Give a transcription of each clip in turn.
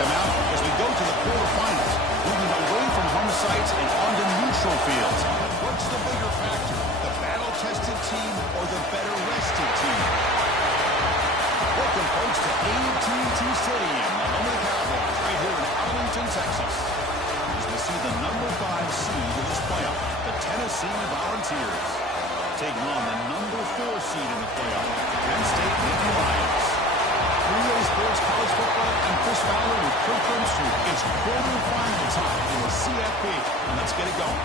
timeout as we go to the quarterfinals, moving away from home sites and onto neutral fields. What's the bigger factor, the battle-tested team or the better-rested team? Welcome, folks, to AT&T Stadium, the home of the Cowboys, right here in Arlington, Texas. As we see the number 5 seed in this playoff, the Tennessee Volunteers, taking on the number 4 seed in the playoff, Penn State Nittany Lions. 3A Sports College Football and Chris Fowler with Kirk Grimstrud. It's quarterfinal time in the CFP, and let's get it going.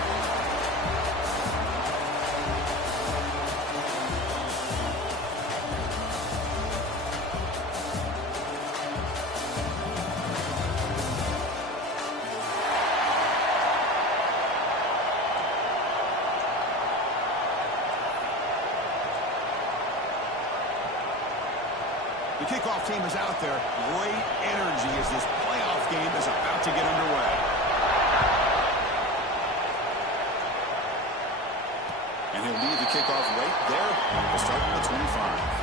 The kickoff team is out there. Great energy as this playoff game is about to get underway. And he'll lead the kickoff right there. We'll start at the 25.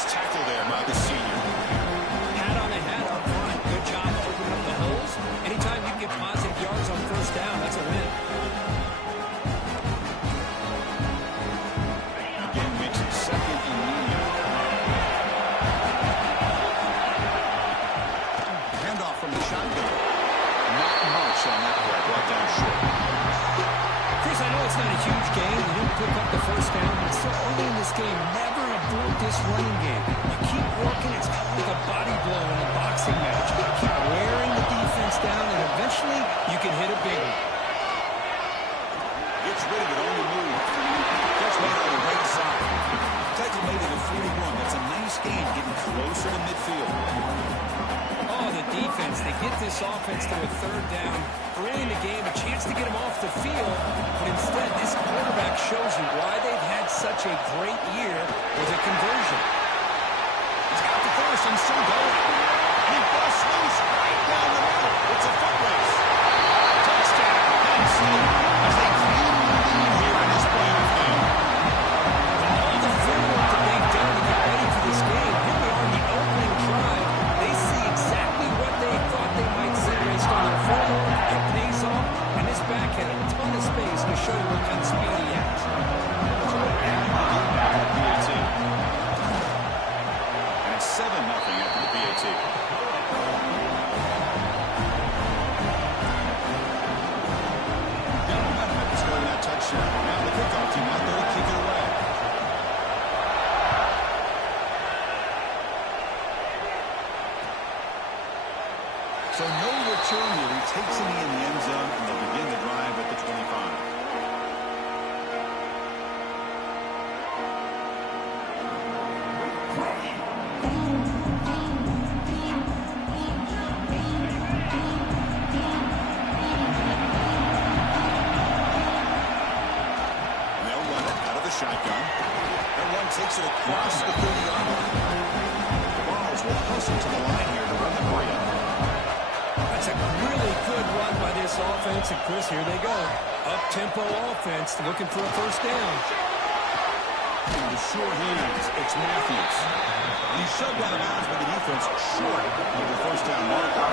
Tackle there by the senior. Hat on a hat up front. Good job opening up the holes. Anytime you can get positive yards on first down, that's a win. Again, makes it second and medium. Handoff from the shotgun. Not much on that play. Brought down short. Chris, I know it's not a huge game. You didn't pick up the first down, but so early in this game, never abort this running game. You keep working, it's kind of like a body blow in a boxing match. You keep wearing the defense down, and eventually you can hit a big one. Gets rid of it on the move. Catch made on the right side. Tackle made at the 41. That's a nice gain, getting closer to midfield. Oh, the defense, they get this offense to a third down. Early in the game, a chance to get them off the field, but instead this quarterback shows you why they've had such a great year with a conversion. He's got the first and still going. He busts loose right down the middle. It's a foot race. Touchdown, Penn State, as they claim the lead here in this playoff game. All the footwork that they've done to get ready for this game, here we are in the opening drive. They see exactly what they thought they might see based on their footwork. It pays off, and this back had a ton of space to show you what kind of speed he has. And it's 7-0 after the PAT. Got momentum after scoring that touchdown. Now the kickoff team out there to kick it away. So no return here. He takes it in the end zone, and they'll begin the drive at the 25. They'll run it out of the shotgun. That one takes it across the 30-yard line. The Bombers will hustle to the line here to run the play up. That's a really good run by this offense, and Chris, here they go. Up-tempo offense looking for a first down. In the short hands, it's Matthews. He's shoved out of bounds by the defense short of the first down marker.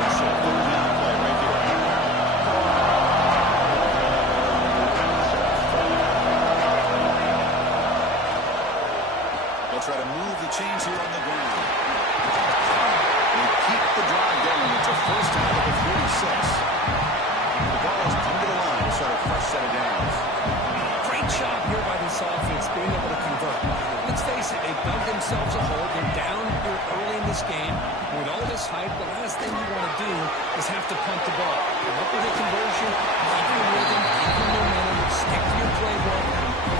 Crucial third down play right here. They'll try to move the chains here on the ground. They keep the drive going. It's a first down at the 46. The ball has come to the line to start a fresh set of downs. Great job here by this offense being able to convert. Let's face it, they've dug themselves a hole. They're down here early in this game. With all this hype, the last thing you want to do is have to punt the ball. Come up with a conversion, keep your rhythm, keep your momentum, stick to your playbook.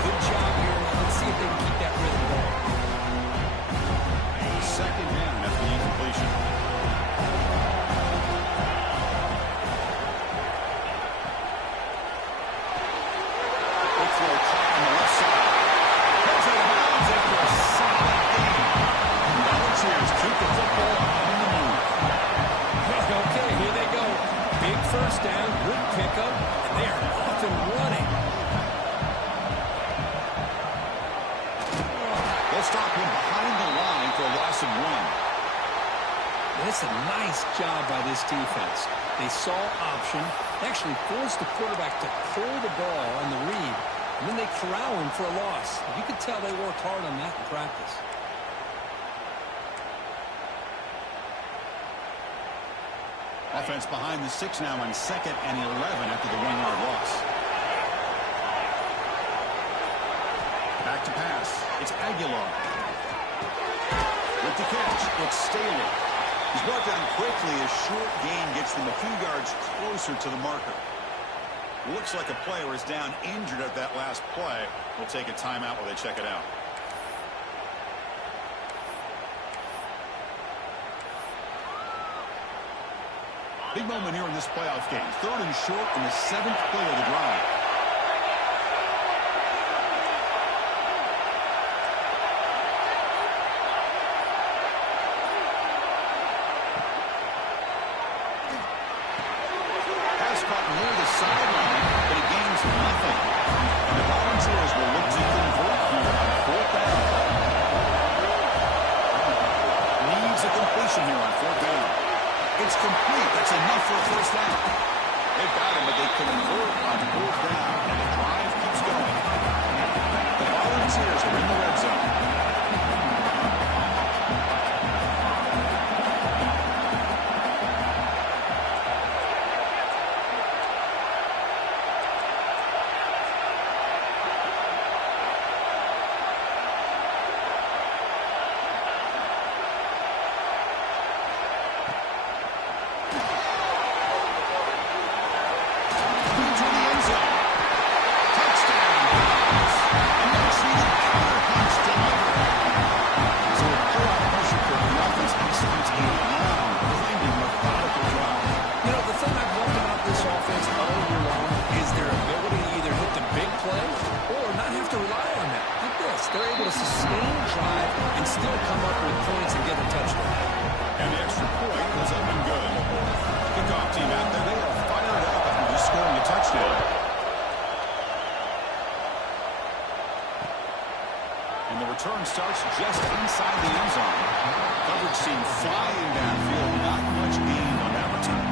Good job here. Now let's see if they can keep that rhythm going. Second down after the incompletion. Big throw caught on the left side. Goes out of bounds after a sack. That's a nice job by this defense. They saw option, actually forced the quarterback to pull the ball on the read, and then they corral him for a loss. You could tell they worked hard on that in practice. Offense behind the 6 now on 2nd and 11 after the 1-yard loss. Back to pass. It's Aguilar. With the catch, it's Staley. He's brought down quickly. A short gain gets them a few yards closer to the marker. Looks like a player is down injured at that last play. We'll take a timeout while they check it out. Big moment here in this playoff game. 3rd and short in the 7th play of the drive. Pass caught near the sideline, but it gains nothing. And the Volunteers will look to convert here on 4th down. Needs a completion here on 4th down. It's complete. That's enough for a 1st down. They've got him, but they convert on 4th down, and the drive keeps going. The Volunteers are in the red zone. They're able to sustain a drive and still come up with points and get a touchdown. And the extra point was up and good. Kickoff team out there, they are fired up after just scoring a touchdown. And the return starts just inside the end zone. Coverage seemed flying downfield, not much gain on that return.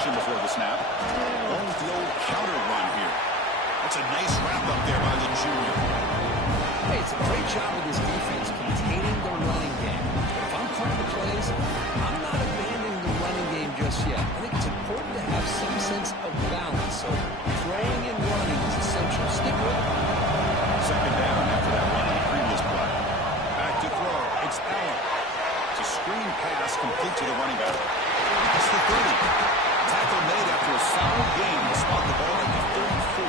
Before the snap. Going with the old counter run here. That's a nice wrap up there by the junior. Hey, it's a great job of this defense containing the running game. But if I'm calling the plays, I'm not abandoning the running game just yet. I think it's important to have some sense of balance. So throwing and running is essential. Stick with it. 2nd down after that run on the previous play. Back to throw. It's Allen. It's a screen pass complete to the running back. That's the 30. Tackle made after a solid game to spot the ball at the 34.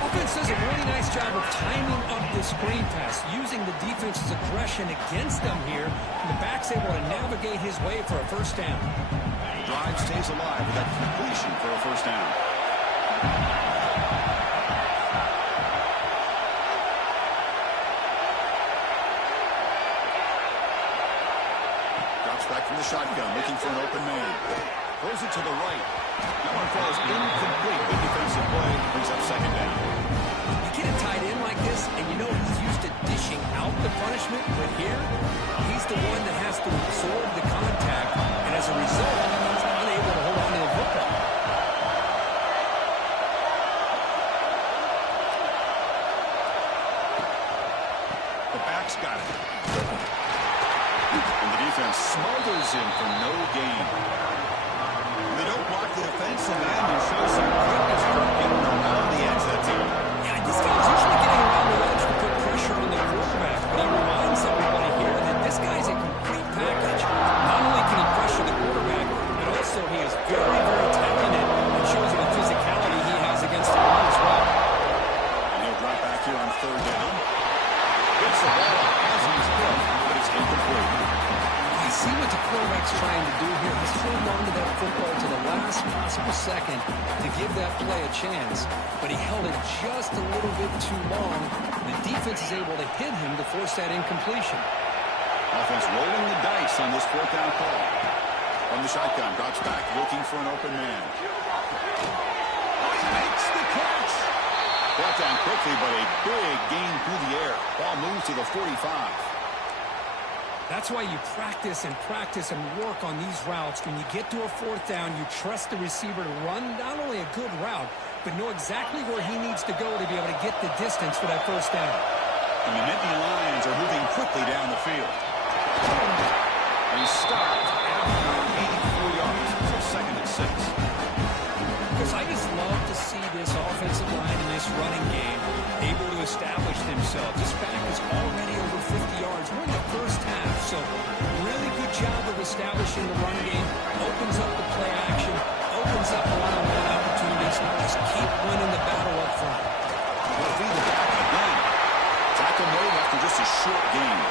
Offense does a really nice job of timing up this screen pass, using the defense's aggression against them here, and the back's able to navigate his way for a 1st down. The drive stays alive with that completion for a 1st down. Drops back from the shotgun, looking for an open man. Throws it to the right. That one falls incomplete. Good defensive play. Brings up 2nd down. You get a tight end like this, and you know he's used to dishing out the punishment, but here, he's the one that has to absorb the contact, and as a result, he's unable to hold on to the football. The back's got it. And the defense smothers him for no gain. They don't block the defensive end and show some quickness for getting around the edge that time. Yeah, this guy's usually getting around the edge to put pressure on the quarterback, but he reminds everybody here that this guy's a complete package. Not only can he pressure the quarterback, but also he is very, very talented and shows you the physicality he has against the run as well. And he'll drop back here on 3rd down. Gets the ball out as he's hit, but it's incomplete. I see what the quarterback's trying to do here. He's holding on to that football to the last possible second to give that play a chance, but he held it just a little bit too long. The defense is able to hit him to force that incompletion. Offense rolling the dice on this fourth down call. From the shotgun, drops back, looking for an open man. Makes the catch. Brought down quickly, but a big gain through the air. Ball moves to the 45. That's why you practice and work on these routes. When you get to a fourth down, you trust the receiver to run not only a good route, but know exactly where he needs to go to be able to get the distance for that first down. And the Nittany Lions are moving quickly down the field. And he stopped after 84 yards, so second and 6. Because I just love to see this offensive line in this running game able to establish themselves. This back is already over 50 yards. We're in the first half, so really good job of establishing the run game. Opens up the play action, opens up one-on-one opportunities. Just keep winning the battle up front. Will be the back again. Tackle made after just a short gain.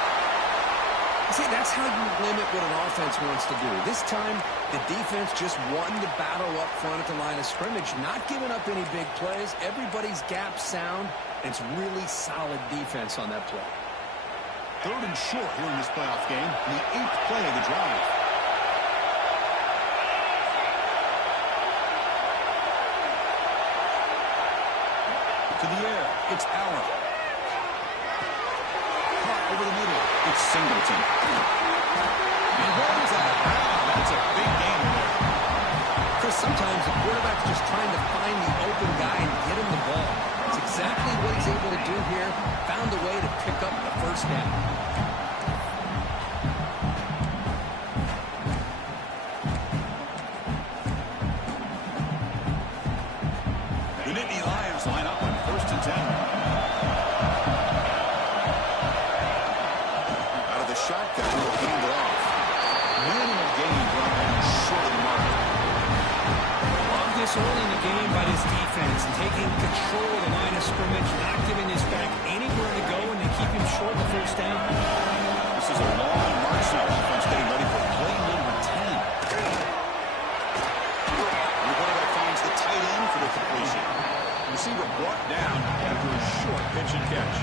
See, that's how you limit what an offense wants to do. This time, the defense just won the battle up front at the line of scrimmage, not giving up any big plays. Everybody's gap sound, and it's really solid defense on that play. Third and short here in this playoff game, the 8th play of the drive. To the air, it's Allen. Over the middle, it's Singleton. And runs out of bounds. That's a big gain there. Chris, sometimes the quarterback's just trying to find the open guy and get him the ball. It's exactly what he's able to do here. Found a way to pick up the first down. The Nittany Lions line up on first and 10. Shotgun will hand it off. Minimal gain brought down short of the mark. Love this early in the game by this defense, taking control of the line of scrimmage, not giving this back anywhere to go, and they keep him short the first down. This is a long march now. Offense getting ready for play number 10. And the quarterback finds the tight end for the completion. Receiver brought down after a short pitch and catch.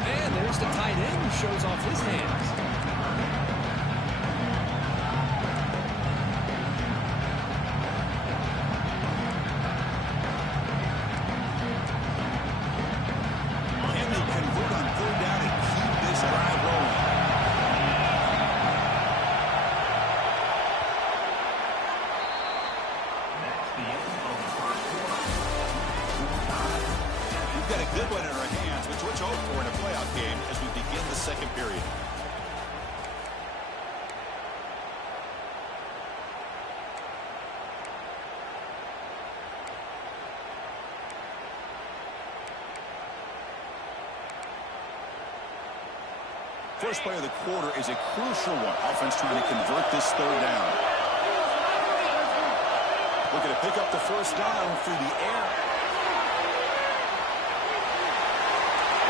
And there's the tight end who shows off his hands. Can they convert on third down and keep this drive rolling? We've got a good one in our hands, which we'll hope for in a playoff game as we begin the second period. First play of the quarter is a crucial one. Offense trying to convert this third down. Looking to pick up the first down through the air.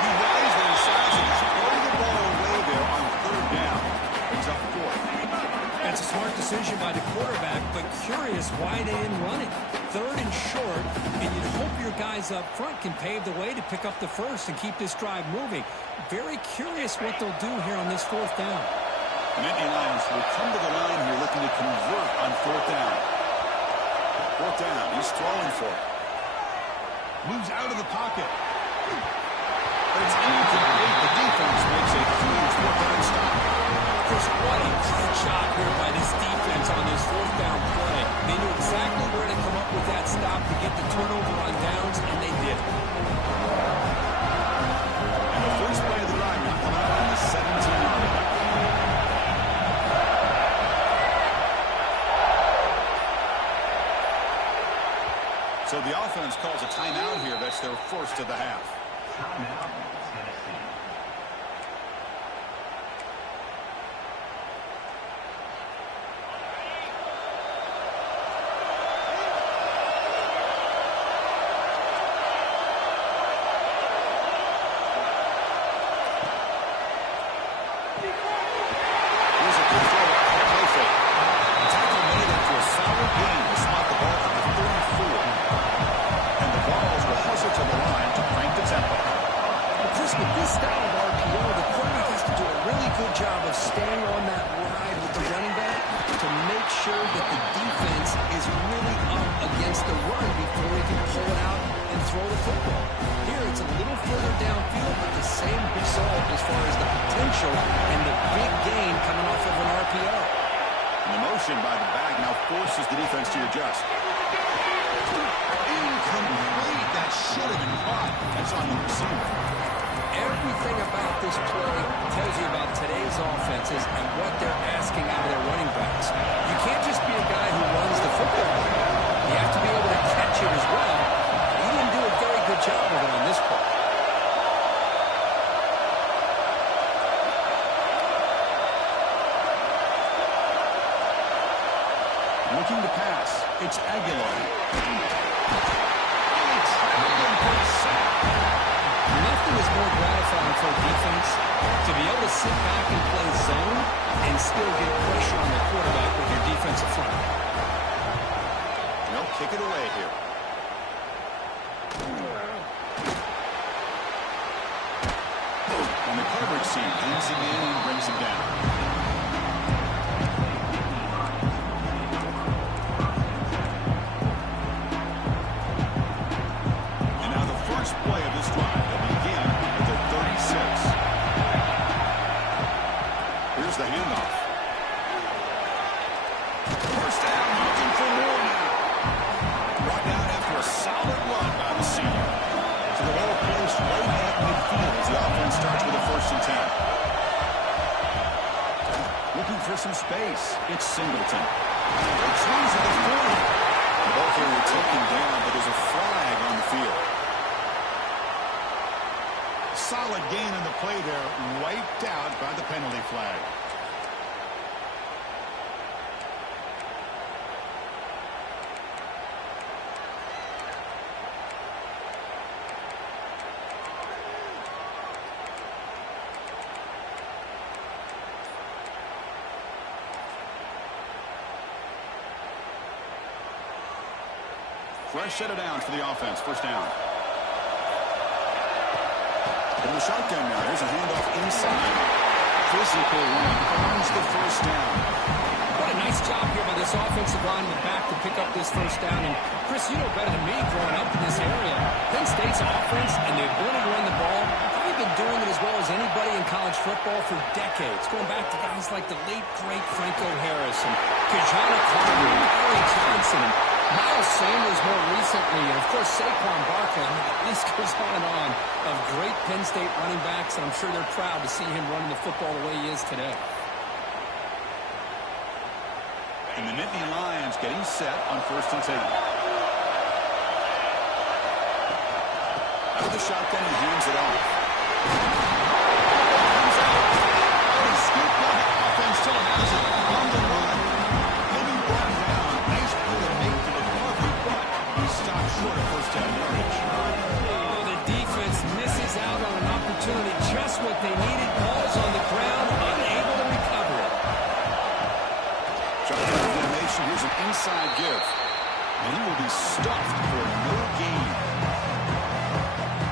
He wisely decides to throw the ball away there on third down. Brings up fourth. That's a smart decision by the quarterback, but curious why they didn't run it. Third and short, and you'd hope your guys up front can pave the way to pick up the first and keep this drive moving. Very curious what they'll do here on this fourth down. The Nittany Lions will come to the line here looking to convert on fourth down. Fourth down, he's throwing for it. Moves out of the pocket. But it's incomplete. The defense makes a huge fourth down stop. Chris, what a great job here by this defense on this fourth down play. They knew exactly where to come up with that stop to get the turnover on downs, and they did. And the first play of the drive now coming up on the 17-yard line. So the offense calls a timeout here. That's their first of the half. Timeout, Tennessee. Here's a good throw off the play fake. The tackle made after a solid gain to spot the ball at the 34. And the balls will hustle to the line to crank the tempo. Well, Chris, with this style of RPO, the quarterback has to do a really good staying on that ride with the running back to make sure that the defense is really up against the run before he can pull it out and throw the football. Here it's a little further downfield, but the same result as far as the potential and the big gain coming off of an RPO. And the motion by the back now forces the defense to adjust. Incomplete. That should have been caught. That's on the receiver. Everything about this play tells you about today's offenses and what they're asking out of their running backs. You can't just be a guy who runs the football. You have to be able to catch it as well. He didn't do a very good job of it on this play. Looking to pass. It's Aguilar. Nothing is more gratifying for a defense to be able to sit back and play zone and still get pressure on the quarterback with your defensive front. They'll kick it away here. And the coverage team pins him in and brings him down. Play of this drive will begin at the 36. Here's the handoff. First down, looking for more now. Brought down after a solid run by the senior. So the ball placed right at midfield as the offense starts with a 1st and 10. Looking for some space. It's Singleton. It swings at the 40. The ball carrier taken down, but there's a flag on the field. Solid gain on the play there, wiped out by the penalty flag. Fresh set of downs for the offense. 1st down. In the shotgun now. Here's a handoff inside. Physical run earns the 1st down. What a nice job here by this offensive line in the back to pick up this 1st down. And Chris, you know better than me growing up in this area. Penn State's offense and the ability to run the ball, they've been doing it as well as anybody in college football for decades. Going back to guys like the late, great Franco Harris and Kajana Carter and Larry Johnson and Miles Sanders more recently, and of course Saquon Barkley. The list goes on and on of great Penn State running backs, and I'm sure they're proud to see him running the football the way he is today. And the Nittany Lions getting set on 1st and 10. Out of the shotgun and hands it off. Comes out. He scooped by the offense, still has it on the run. He'll be brought down. Nice play to make the recovery, but he stopped short of 1st down yardage. Oh, the defense misses out on an opportunity, just what they needed. Ball's on the ground, unable to recover it. Shotgun formation. Here's an inside give. And he will be stuffed for no gain.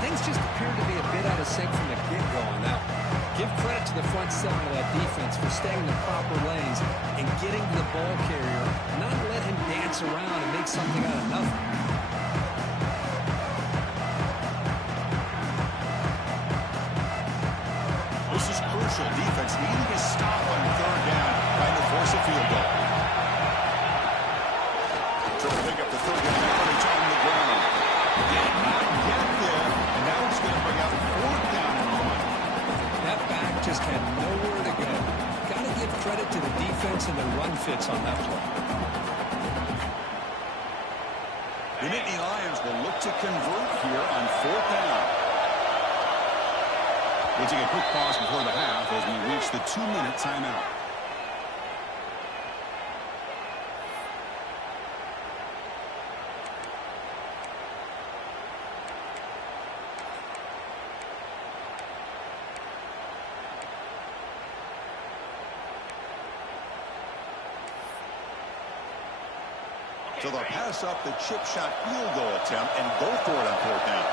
Things just appear to be a bit out of sync from the get-go on that one. Give credit to the front seven of that defense for staying in the proper lanes and getting to the ball carrier, not let him dance around and make something out of nothing. This is crucial. Defense needing a stop on 3rd down, trying to force a field goal. Trying to pick up the 3rd down yardage on the ground. Did not get there, and now it's going to bring out 4th down and 1. That back just had nowhere to go. Got to give credit to the defense and the run fits on that play. The Nittany Lions will look to convert here on 4th down. We'll take a quick pause before the half as we reach the 2-minute timeout. So they'll pass up the chip shot field goal attempt and go for it on 4th down.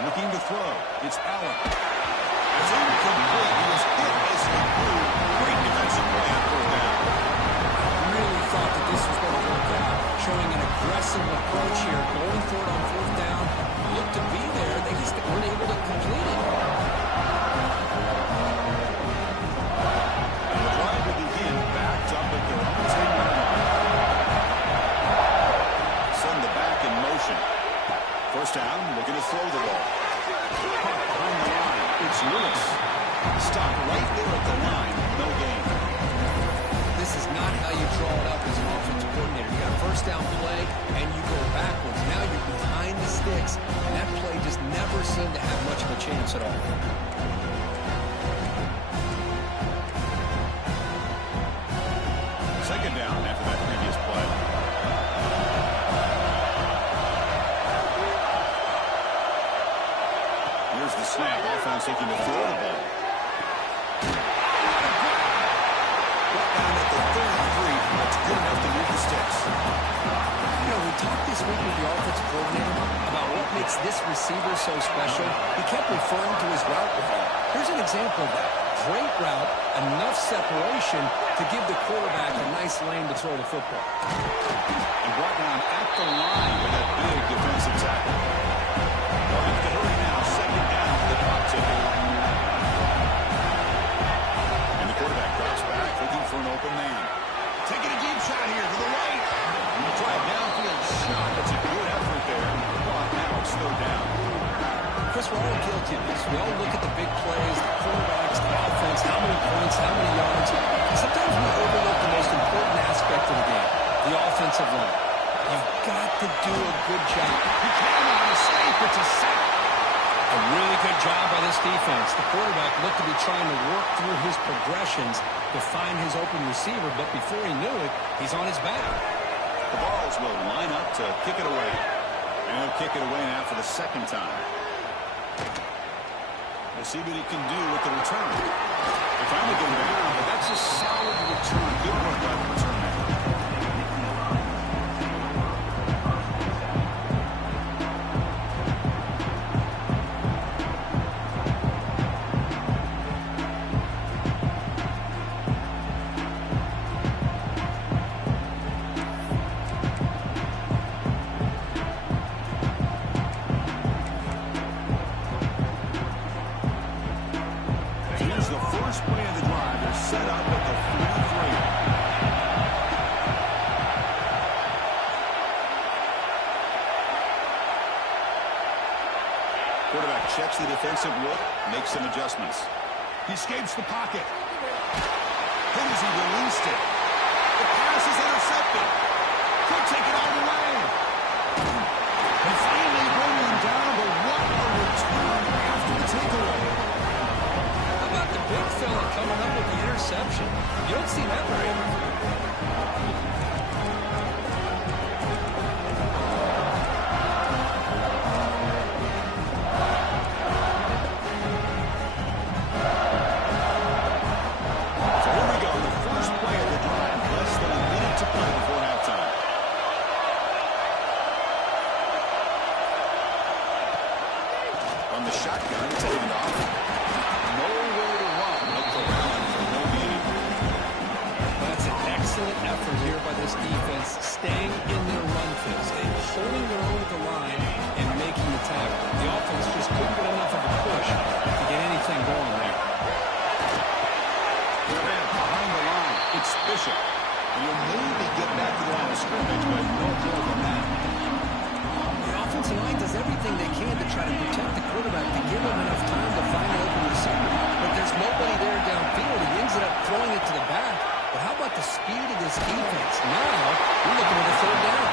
Looking to throw. It's Allen. It's incomplete. He was hit as he moved. Great defensive play on fourth down. Really thought that this was going to work out, showing an aggressive approach here, going for it on fourth down. Looked to be there. They just weren't able to complete it. And the drive will begin backed up at their own 10-yard line. Send the back in motion. First down, looking to throw the ball. Caught behind the line. It's Lewis. Stopped right there at the line. No gain. This is not how you draw it up as an offensive coordinator. You got a first down play, and you go backwards. Now you're behind the sticks, and that play just never seemed to have much of a chance at all. Second down after that previous play. Here's the snap. Offense looking to throw the ball. Brought down at the 33. That's good enough to move the sticks. You know, we talked this week with the offensive coordinator about what makes this receiver so special. He kept referring to his route review. Here's an example of that. Great route, enough separation to give the quarterback a nice lane to throw the football. And brought down at the line with that big defensive tackle. They'll have to hurry now. Second down for the drop ticket. And the quarterback drops back, looking for an open man. Taking a deep shot here to the right. Try a downfield shot. That's a good effort there. But now it's slowed down. Chris, we're all guilty of this. We all look at the big plays, the quarterbacks, the offense, how many points, how many yards. Sometimes we overlook the most important aspect of the game, the offensive line. You've got to do a good job. He came on a safe. It's a sack. A really good job by this defense. The quarterback looked to be trying to work through his progressions to find his open receiver, but before he knew it, he's on his back. The Balls will line up to kick it away. And he'll kick it away now for the second time. We'll see what he can do with the return. They finally get him down, but that's a solid return. Good work by the return man. Quarterback checks the defensive look, makes some adjustments. He escapes the pocket. Hit as he released it. The pass is intercepted. Could take it all the way. And finally bringing him down, but what a return after the takeaway. How about the big fella coming up with the interception? You don't see that very often. On the shotgun, it's hand off. Nowhere to run. Up the rally for no gain. That's an excellent effort here by this defense, staying in their run fits and holding their own at the line and making the tackle. The offense just couldn't get enough of a push to get anything going there. Behind the line, it's Bishop. And you'll maybe get back to the line of scrimmage, but no more than that. The offensive line does everything they can to try to protect the quarterback, to give him enough time to find an open receiver. But there's nobody there downfield. He ends up throwing it to the back. But how about the speed of this defense? Now, we're looking at a third down.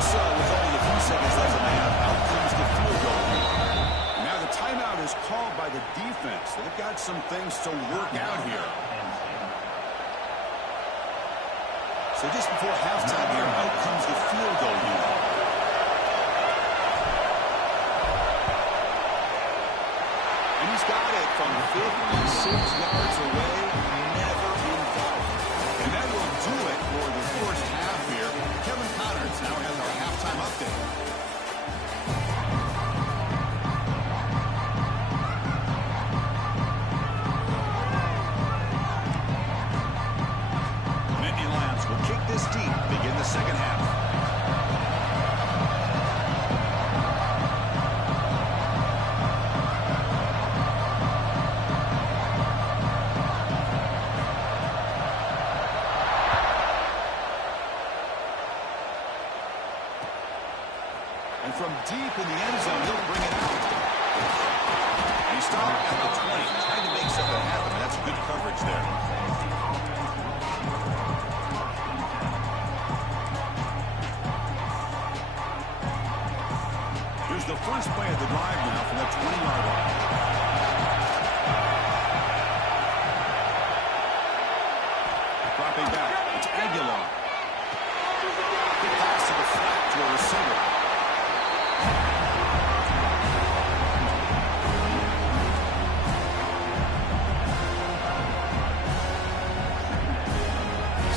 So, with only a few seconds left in the half, out comes the field goal. Now the timeout is called by the defense. They've got some things to work out here. So just before halftime here, out comes the field goal unit. And he's got it from 56 yards away, never in doubt. from deep in the end zone. He'll bring it out. He stopped at the 20, trying to make something happen. That's good coverage there. Here's the first play of the drive now from the 20-yard line. Dropping back, it's Aguilar. Good pass to the flat to a receiver.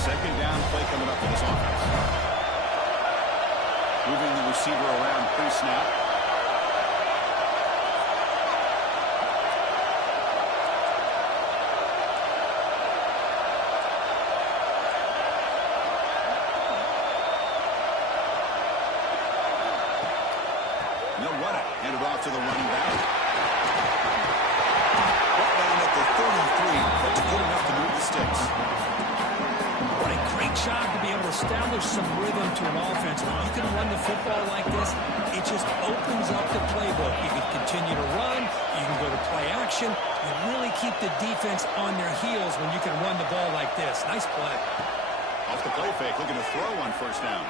Second down play coming up for this offense. Moving the receiver around pre-snap. They'll run it. Hand it off to the running back. Brought down at the 33. That's good enough to move the sticks. What a great job to be able to establish some rhythm to an offense. When you can run the football like this, it just opens up the playbook. You can continue to run. You can go to play action. You really keep the defense on their heels when you can run the ball like this. Nice play. Off the play fake, looking to throw on first down.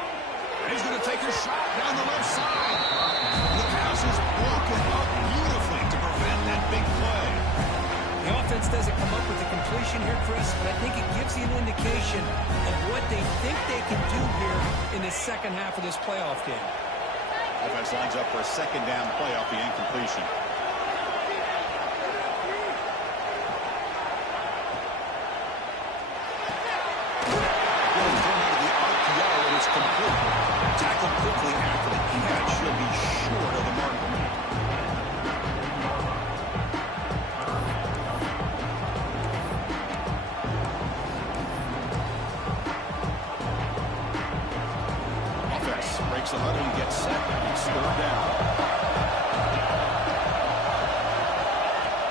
He's going to take a shot down the left side. The pass is broken up beautifully to prevent that big play. The offense doesn't come up with the completion here, Chris, but I think it gives you an indication of what they think they can do here in the second half of this playoff game. Offense lines up for a second down play off the incompletion. Getting thrown out of the RPO, and it's complete. Tackled quickly after the catch. He'll be short of the mark. Breaks the huddle and gets set. He's third down.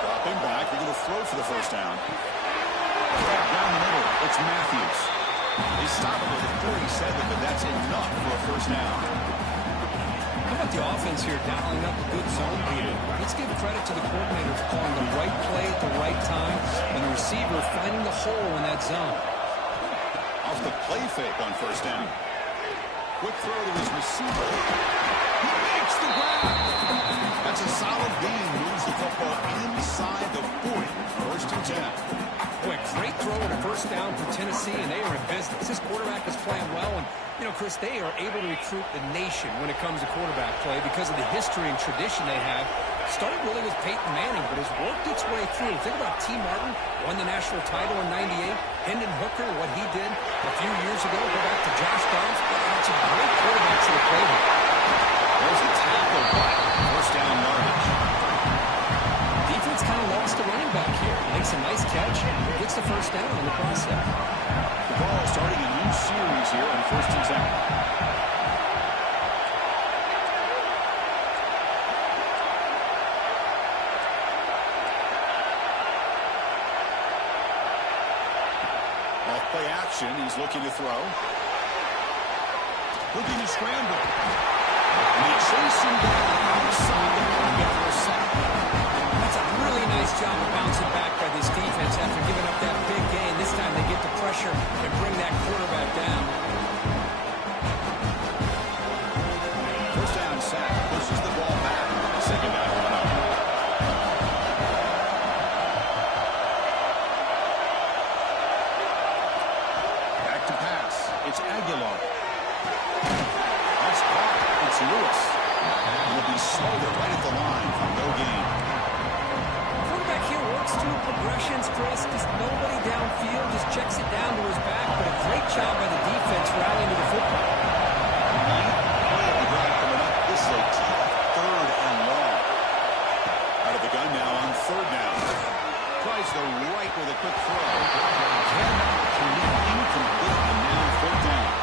Dropping back. They're going to throw for the first down. Down the middle, it's Matthews. They stop him at the 37, but that's enough for a first down. How about the offense here dialing up a good zone read? Let's give credit to the coordinator for calling the right play at the right time and the receiver finding the hole in that zone. Off the play fake on first down. Quick throw to his receiver. He makes the grab. That's a solid gain. Moves the football inside the 40. First and 10. Boy, great throw and a first down for Tennessee, and they are in business. This quarterback is playing well, and, you know, Chris, they are able to recruit the nation when it comes to quarterback play because of the history and tradition they have. Started really with Peyton Manning, but has worked its way through. Think about T. Martin, won the national title in '98. Hendon Hooker, what he did a few years ago. Go back to Josh Dobbs. That's a great quarterbacks in the playbook. There's the tackle, but first down yardage. Defense kind of lost the running back here. Makes a nice catch, gets the first down in the process. The ball starting a new series here on first and 10. Play action. He's looking to throw. Looking to scramble. And he chases him down outside the pocket for a sack. That's a really nice job of bouncing back by this defense after giving up that big gain. This time they get the pressure and bring that quarterback down. First down sack. Pushes the ball back. Second down run up. It's Aguilar. That's caught. It's Lewis. Will be slowed right at the line for no gain. Quarterback here works through progressions, Chris. Just nobody downfield. Just checks it down to his back. But a great job by the defense rallying to the football. This is a tough third and long. Out of the gun now on third down. Tries the right with a quick throw. Incomplete, and now fourth down.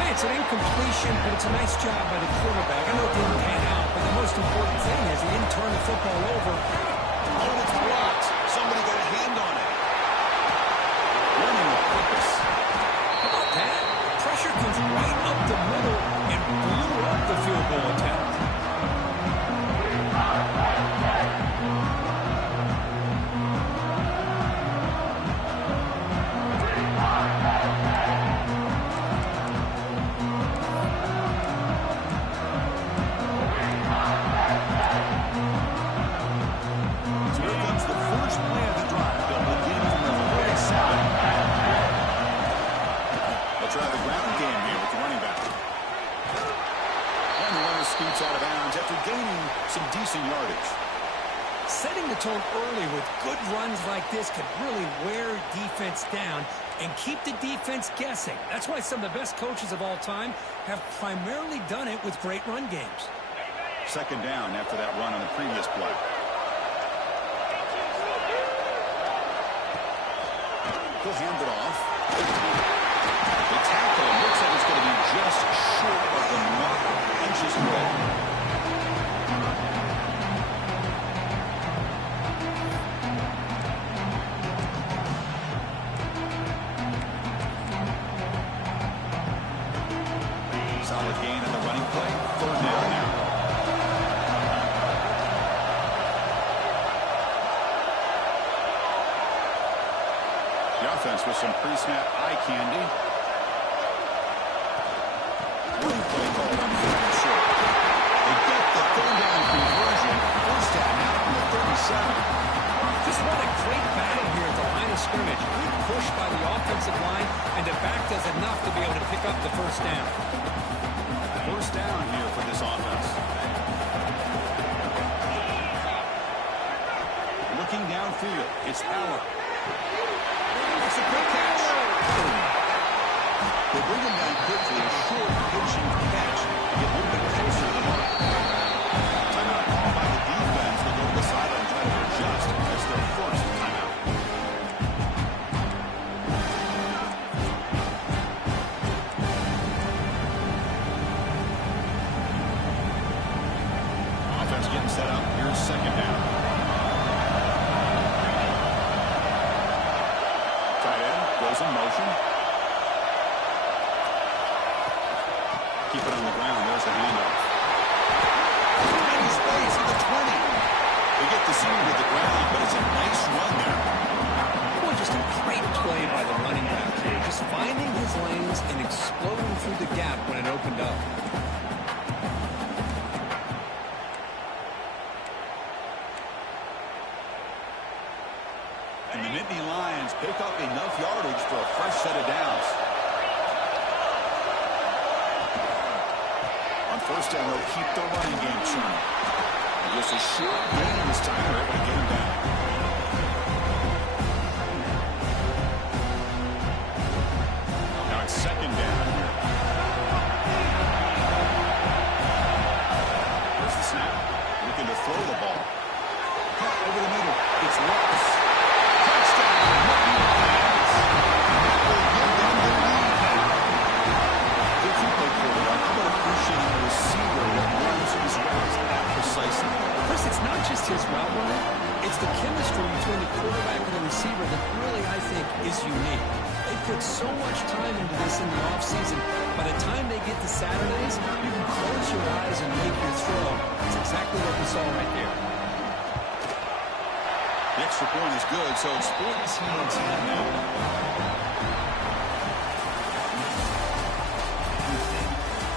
Hey, it's an incompletion, but it's a nice job by the quarterback. I know it didn't pan out, but the most important thing is he didn't turn the football over. Oh, it's blocked. Somebody got a hand on it. Running with purpose. How about that? Pressure comes right up the middle and blew up the field goal decent yardage. Setting the tone early with good runs like this can really wear defense down and keep the defense guessing. That's why some of the best coaches of all time have primarily done it with great run games. Second down after that run on the previous play. He'll hand it off. The tackle looks like it's going to be just short of the mark. Inches away. Solid gain on the running play. Third down now. The offense with some pre-snap eye candy. One play called on third and short. They get the third down conversion. First down now from the 37. Just what a great battle here at the line of scrimmage. Good push by the offensive line, and the back does enough to be able to pick up the first down. First down here for this offense. Looking downfield, it's Aller. That's a quick catch. They bring him down quickly, a short pitching catch to get a little bit closer to the mark. Timeout called by the defense. They go to the sideline, try to adjust. That's their first timeout. Offense getting set up. Here's second down. Tight end goes in motion. Keep it on the ground. There's the handoff. Finding space at the 20. They get the center with the ground, but it's a nice run there. Boy, just a great play by the running back here. Just finding his lanes and exploding through the gap when it opened up. And the Nittany Lions pick up enough yardage for a fresh set of downs. On first down, they'll keep the running game churning. Just a short gain this time. They're able to get him down. Now it's second down here. There's the snap. Looking to throw the ball. Caught over the middle. It's Ross. Touchdown. That will give them the lead. If you play quarterback, how about appreciating the receiver that runs his routes that precisely? Chris, it's not just his route running. It's the chemistry between the quarterback and the receiver that really, I think, is unique. They put so much time into this in the offseason. By the time they get to Saturdays, you can close your eyes and make your throw. That's exactly what we saw right there. The extra point is good, so it's 14-10 now.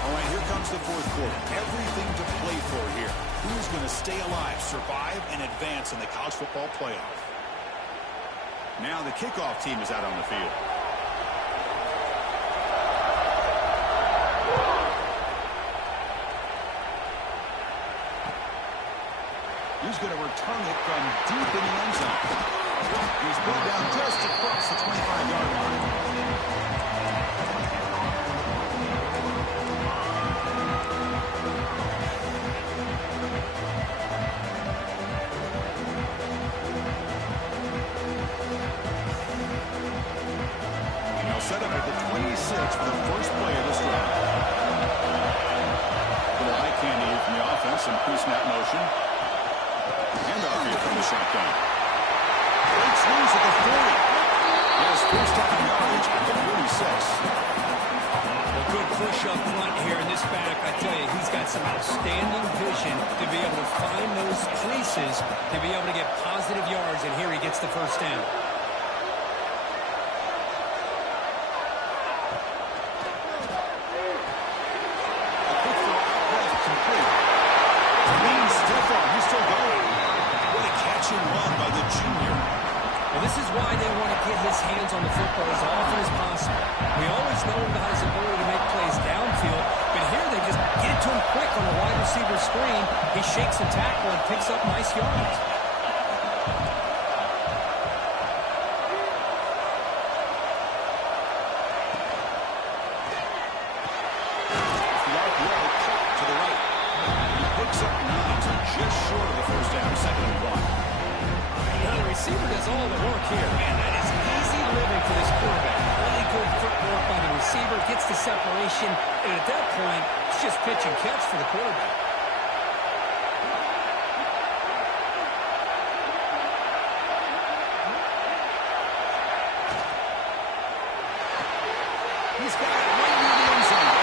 All right, here comes the fourth quarter. Everything to play for here. Who's going to stay alive, survive, and advance in the college football playoff? Now the kickoff team is out on the field. He's going to return it from deep in the end zone. He's brought down just across the 25-yard line. And they'll set up at the 26 for the first play of this drive. Little eye candy here from the offense and pre-snap motion. Handoff here from the shotgun. Breaks loose at the 40. His first time yardage at the 46. A good push up front here in this back. I tell you, he's got some outstanding vision to be able to find those creases, to be able to get positive yards, and here he gets the first down. A quick throw out left, complete. Lean stiff arm, he's still going. What a catch and run by the junior. Well, Well, this is why they want to get his hands on the football as often as possible. We always know about his ability to make plays downfield, but here they just get it to him quick on the wide receiver screen. He shakes the tackle and picks up nice yards. Receiver does all the work here. Man, that is easy living for this quarterback. Really good footwork by the receiver, gets the separation, and at that point, it's just pitch and catch for the quarterback. He's got it right near the end zone.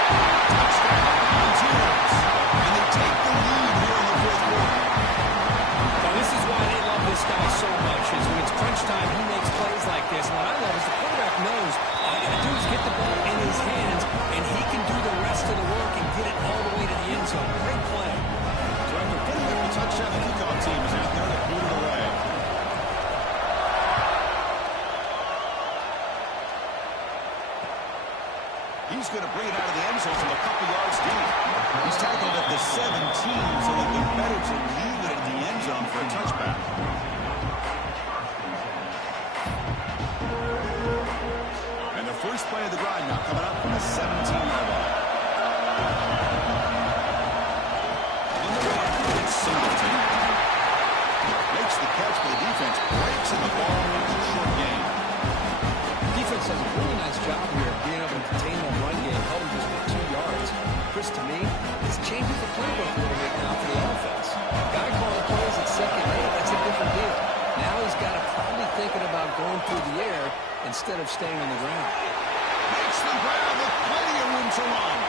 Touchdown, Volunteers. And they take the lead here in the fourth quarter. Well, this is why they love this guy so much, is when it's crunch time, he makes plays like this. And what I love is the quarterback knows all you got to do is get the ball in his hands, and he can do the rest of the work and get it all the way to the end zone. Great play. So after putting up the touchdown, the kickoff team is out there to boot it away. He's going to bring it out of the end zone from a couple yards deep. He's tackled at the 17, so that they're better to leave it in the end zone for a touchback. And the first play of the drive now coming up from the 17-yard line. On the run, it's Singleton. Makes the catch for the defense, breaks in the ball, it's a short game. Defense does a really nice job here of being able to contain that run game, held him just for 2 yards. Chris, to me, this changes the playbook a little bit now for the offense. Guy calling plays at second and 8, that's a different deal. Now he's got to probably thinking about going through the air instead of staying on the ground. Makes the grab with plenty of room to run.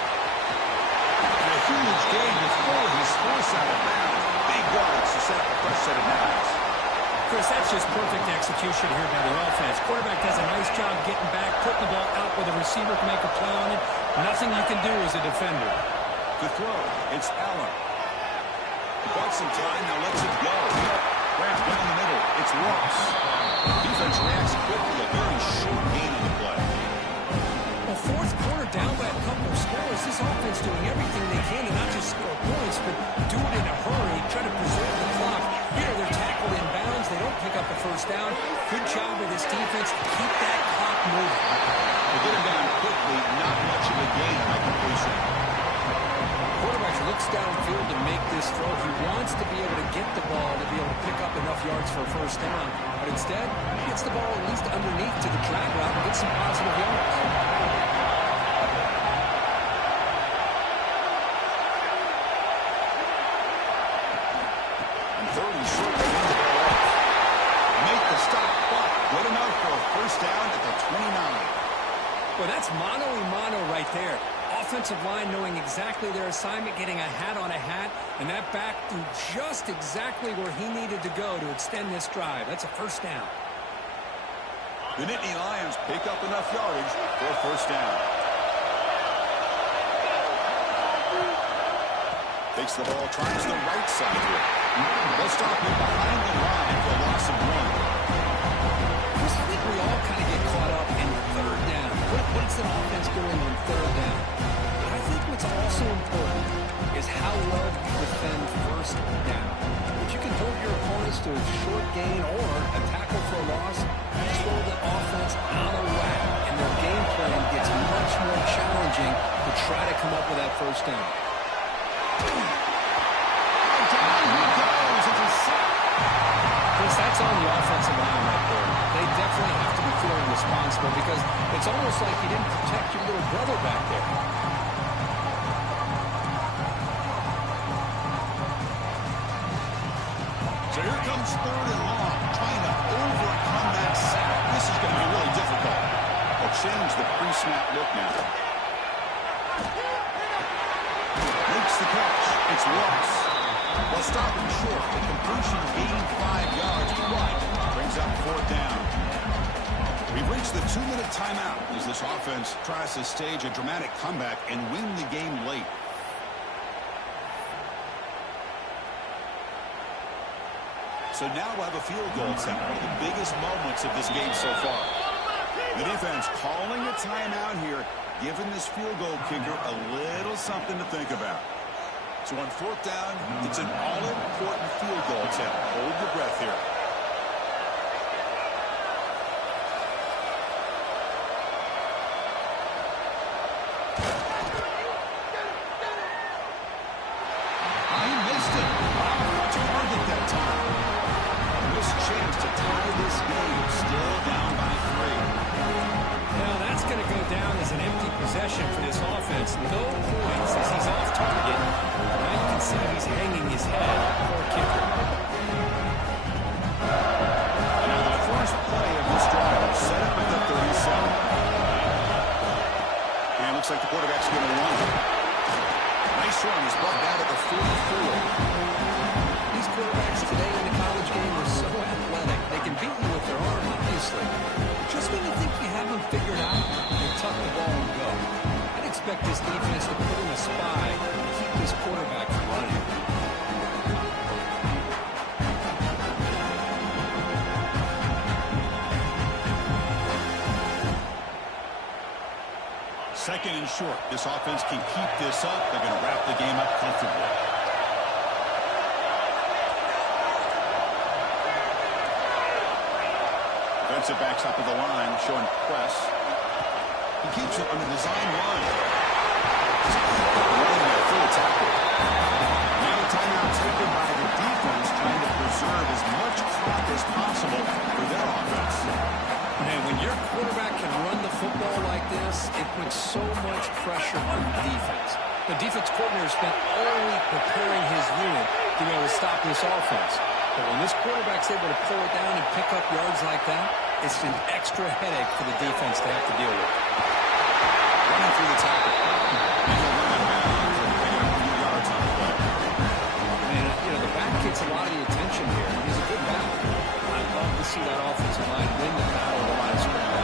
And a huge gain before he's forced out of bounds. Big yards to set up a fresh set of downs. Chris, that's just perfect execution here by the offense. Quarterback does a nice job getting back, putting the ball out where the receiver can make a play on it. Nothing you can do as a defender. To throw, it's Allen. Bought some time, now lets it go. Wrapped down the middle, it's Ross. Defense reacts quickly, a very short gain on the play. Well, fourth quarter down by a couple of scores. This offense doing everything they can to not just score points, but do it in a hurry, try to preserve the clock. Here, they're tackled in bounds. They don't pick up the first down. Good job with this defense to keep that clock moving. They get him down quickly, not much of a gain on completion. Quarterback looks downfield to make this throw. He wants to be able to get the ball to be able to pick up enough yards for a first down. But instead, he gets the ball at least underneath to the drag route and gets some positive yards. And third and short, they hand the ball off. Make the stop, but good enough for a first down at the 29. Well, that's mano-a-mano right there. Offensive line knowing exactly their assignment, getting a hat on a hat, and that back threw just exactly where he needed to go to extend this drive. That's a first down. The Nittany Lions pick up enough yardage for a first down. Takes the ball, tries the right side here. They'll stop him behind the line for a loss of 1. I think we all kind of get caught up in third down. What's an offense doing on third down? But I think what's also important is how well you defend first down. If you can hold your opponents to a short gain or a tackle for a loss, you throw the offense out of whack, and their game plan gets much more challenging to try to come up with that first down. Chris, that's on the offensive line right there. They definitely have to be feeling responsible because it's almost like you didn't protect your little brother back there. So here comes third and long, trying to overcome that sack. This is going to be really difficult. They'll change the pre-snap look now. Makes the catch. It's Ross. They'll stop him short. The completion gained 5 yards, but brings up fourth down. We've reached the 2-minute timeout as this offense tries to stage a dramatic comeback and win the game late. So now we'll have a field goal attempt, one of the biggest moments of this game so far. The defense calling a timeout here, giving this field goal kicker a little something to think about. So on fourth down, it's an all-important field goal attempt. Hold your breath here. For this offense, no points as he's off target. Now you can see he's hanging his head for a kicker. Now the first play of this drive set up at the 37. And it looks like the quarterback's going to run. Nice run. He's brought down at the 44. These quarterbacks today in the college game are so athletic. They can beat you with their arm, obviously. Just when you think you have them figured out, they tuck the ball and go. I'd expect this defense to put in a spy and keep this quarterback from running. Second and short. This offense can keep this up. They're going to wrap the game up comfortably. Defensive backs up of the line, showing press. He keeps it on the design run. Running there through the tackle. Now a timeout taken by the defense, trying to preserve as much clock as possible for their offense. Man, when your quarterback can run the football like this, it puts so much pressure on the defense. The defense coordinator spent all week preparing his unit to be able to stop this offense. But when this quarterback's able to pull it down and pick up yards like that, it's an extra headache for the defense to have to deal with. Running through the tackle. And he'll run it back for a few yards on the play. And, you know, the back gets a lot of the attention here. He's a good back. I'd love to see that offensive line win the battle of the line of scrimmage.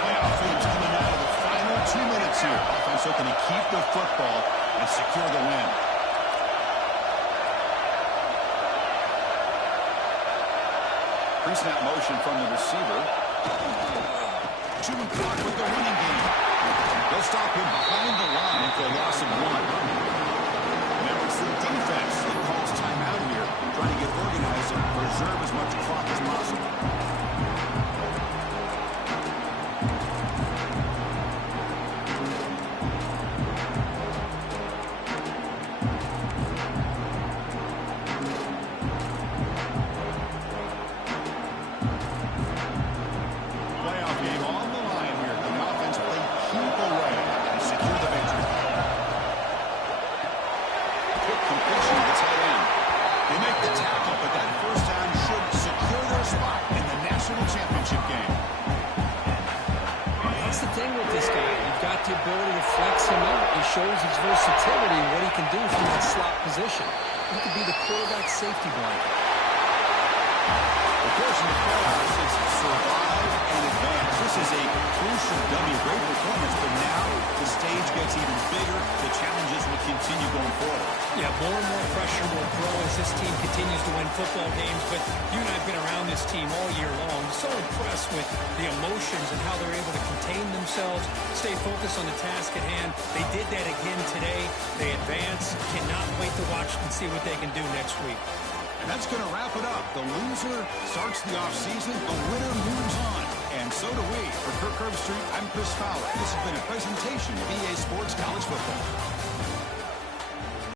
Playoff games coming out of the final 2 minutes here. Offense looking to keep the football and secure the win. Pre-snap motion from the receiver. Chewing clock with the running game. They'll stop him behind the line for a loss of 1. Now it's the defense that calls timeout here, trying to get organized and preserve as much clock as possible. Shows his versatility and what he can do from that slot position. He could be the quarterback safety blanket. Of course, in the playoffs, it's survive and advance. This is a crucial W. Great performance, but now the stage gets even bigger. The challenges will continue going forward. Yeah, more and more pressure will grow as this team continues to win football games, but you and I have been around this team all year long. So impressed with the emotions and how they're able to contain themselves, stay focused on the task at hand. They did that again today. They advance. Cannot wait to watch and see what they can do next week. And that's going to wrap it up. The loser starts the offseason. The winner moves on. And so do we. For Kirk Herbstreit, I'm Chris Fowler. This has been a presentation of EA Sports College Football.